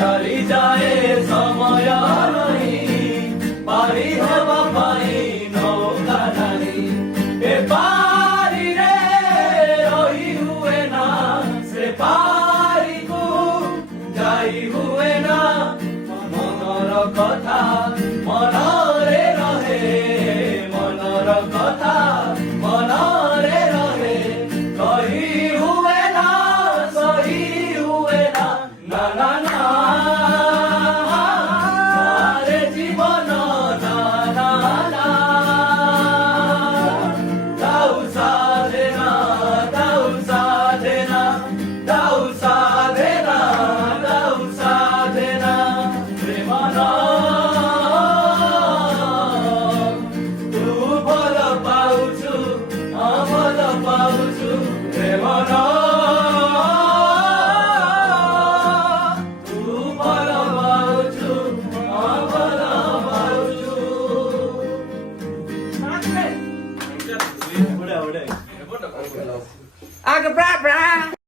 ଚାଲି ଯାଏ ସମୟ ନାହିଁ ପାରି ହେବା ପାଇଁ ନୌକା ନାହିଁ ଏ ପାରିରେ ରହି ହୁଏ ନା ସେ ପାରିକୁ ଯାଇ ହୁଏ ନା ମନର କଥା ମନରେ ରହେ ମନର କଥା ମନରେ ରହେ କହି ହୁଏ ନା ସହି ହୁଏ ନା ନା ନା ନା ଆରେ ଜୀବନ ନା ନା ନା দাও সাধনা দাও সাধনা দাও সাধনা